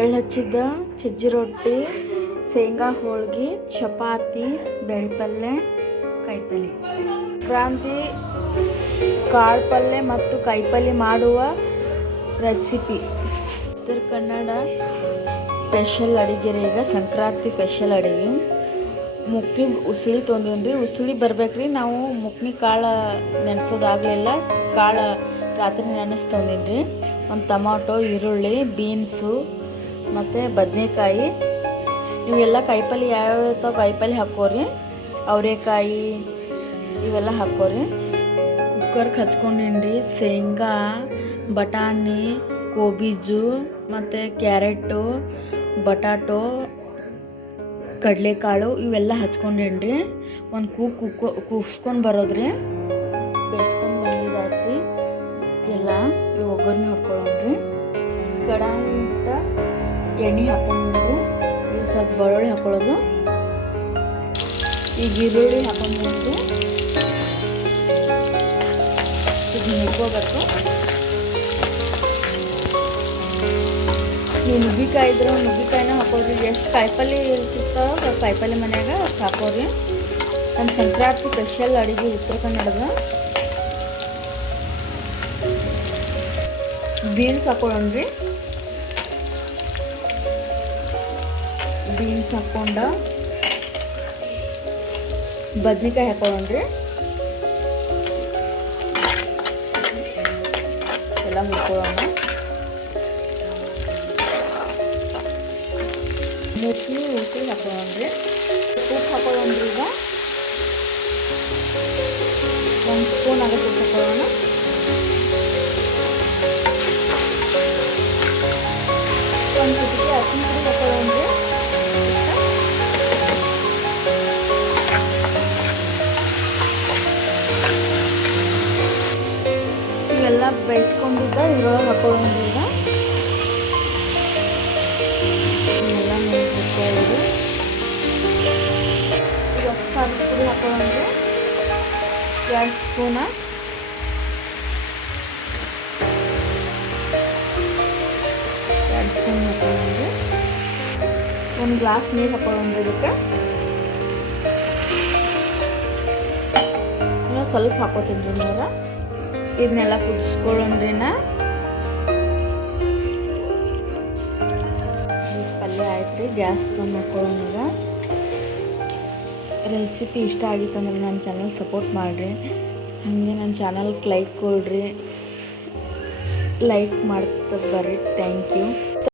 ಎಳ್ಳು ಹಚ್ಚಿದ್ದ, ಚಜ್ಜಿ ರೊಟ್ಟಿ, ಶೇಂಗಾ ಹೋಳ್ಗೆ, ಚಪಾತಿ ಬೇಳೆ ಪಲ್ಯ ಕಾಯಿಪಲ್ಯ ಕ್ರಾಂತಿ ಕಾಳು ಪಲ್ಯ ಮತ್ತು ಕಾಯಿಪಲ್ಯ ಮಾಡುವ ರೆಸಿಪಿ ಉತ್ತರ ಕನ್ನಡ ಸ್ಪೆಷಲ್ ಅಡುಗೆ ರೀ ಈಗ ಸಂಕ್ರಾಂತಿ ಸ್ಪೆಷಲ್ ಅಡುಗೆ. ಮುಕ್ಕಿ ಉಸ್ಲಿ ತೊಗೊಂಡೀನಿ ರೀ ಉಸ್ಲಿ ಬರ್ಬೇಕ್ರಿ. ನಾವು ಮುಕ್ನಿ ಕಾಳು ನೆನೆಸೋದಾಗಲಿಲ್ಲ ಕಾಳು ರಾತ್ರಿ ನೆನೆಸ್ತೊಂದಿನಿ ರೀ ಒಂದು ಟೊಮಾಟೊ, ಈರುಳ್ಳಿ, ಬೀನ್ಸು ಮತ್ತು ಬದನೆಕಾಯಿ. ಇವೆಲ್ಲ ಕಾಯಿಪಲ್ಯ ಯಾವ್ಯಾವ ಇರ್ತಾವ ಕಾಯಿಪಲ್ಯ ಹಾಕೋರಿ ಅವರೆಕಾಯಿ ಇವೆಲ್ಲ ಹಾಕೋರಿ ಕುಕ್ಕರ್ಗೆ ಹಚ್ಕೊಂಡೀನಿ ರೀ ಶೇಂಗಾ ಬಟಾಣಿ ಕೋಬೀಜು ಮತ್ತು ಕ್ಯಾರೆಟು ಬಟಾಟೋ ಕಡಲೆಕಾಳು ಇವೆಲ್ಲ ಹಚ್ಕೊಂಡಿನ್ರಿ. ಒಂದು ಕೂ ಕುಕ್ಕೊ ಕೂಗ್ಸ್ಕೊಂಡು ಬರೋದ್ರಿ. ಬೇಯಿಸ್ಕೊಂಡು ಬಂದಿದ್ದಾಯ್ತು ರೀ ಎಲ್ಲ ಇವು ಒಗ್ಗರಣೆ ಹೊಡ್ಕೊಳ್ಳೋಣ್ರಿ ಕಡಾಯಿ ಇಟ್ಟ ಎಣ್ಣೆ ಹಾಕೊಂಡು ಈಗ ಸ್ವಲ್ಪ ಬೆಳ್ಳುಳ್ಳಿ ಹಾಕೊಳ್ಳೋದು. ಈಗ ಈರುಳ್ಳಿ ಹಾಕೊಂಡು ಈಗ ನುಗ್ಗೋಬೇಕು. ನೀವು ನುಗ್ಗಿಕಾಯಿ ಇದ್ರೆ ನುಗ್ಗಿಕಾಯಿನ ಹಾಕೋರಿ ಎಷ್ಟು ಕಾಯಿಪಲ್ಲೆ ಸ್ವಲ್ಪ ಕಾಯಿಪಲ್ಲೆ ಮನ್ಯಾಗ ಅಷ್ಟು ಹಾಕೋರಿ ನಮ್ಮ ಸಂಕ್ರಾಂತಿ ಸ್ಪೆಷಲ್ ಅಡುಗೆ ಉತ್ತರ ಕನ್ನಡದ. ಬೀನ್ಸ್ ಹಾಕೊಳ್ಳೋಣ್ರಿ. ಬೀನ್ಸ್ ಹಾಕ್ಕೊಂಡು ಬದ್ನಿಕಾಯಿ ಹಾಕೊಂಡ್ರಿ ಎಲ್ಲ ಹುರ್ಕೊಳ್ಳೋಣ ಮುಚ್ಚಿ ಉಸಿ ಹಾಕೊಳ್ಳೋಣ್ರಿ. ಉಪ್ಪು ಹಾಕೊಳ್ಳೋಣ್ರಿ ಈಗ. ಇವೆಲ್ಲ ಬೇಯಿಸ್ಕೊಂಡಿದ್ದ ಇದ್ರೊಳಗೆ ಹಾಕೊಳ್ಳೋಣ್ರಿ ಎಲ್ಲ ನೋಡ್ಕೊಳ್ಳೋದು ಈಗ ಖಾರದ ಪುಡಿ ಹಾಕೊಳ್ಳೋಣ್ರಿ ಎರಡು ಸ್ಪೂನ. ಎರಡು ಸ್ಪೂನ್ ಹಾಕೊಳ್ಳೋಣ್ರಿ ಒಂದು ಗ್ಲಾಸ್ ನೀರು ಹಾಕೊಳ್ಳೋಣ್ರಿ ಇದಕ್ಕೆ ಇನ್ನೂ ಸ್ವಲ್ಪ ಹಾಕೋತೀನಿ ನೀರು. ಇದನ್ನೆಲ್ಲ ಕುದಿಸ್ಕೊಳ್ಳೋಣ್ರಿನ ಪಲ್ಯ ಆಯ್ತು ರೀ ಗ್ಯಾಸ್ ಬಂದ್ ಮಾಡ್ಕೊಳ್ಳೋಣ ರೆಸಿಪಿ ಇಷ್ಟ ಆಗಿತ್ತಂದ್ರೆ ನನ್ನ ಚಾನಲ್ ಸಪೋರ್ಟ್ ಮಾಡಿರಿ. ಹಾಗೆ ನನ್ನ ಚಾನಲ್ಗೆ ಲೈಕ್ ಕೊಡ್ರಿ. ಲೈಕ್ ಮಾಡ್ತಾ ಬರ್ರಿ. Thank you.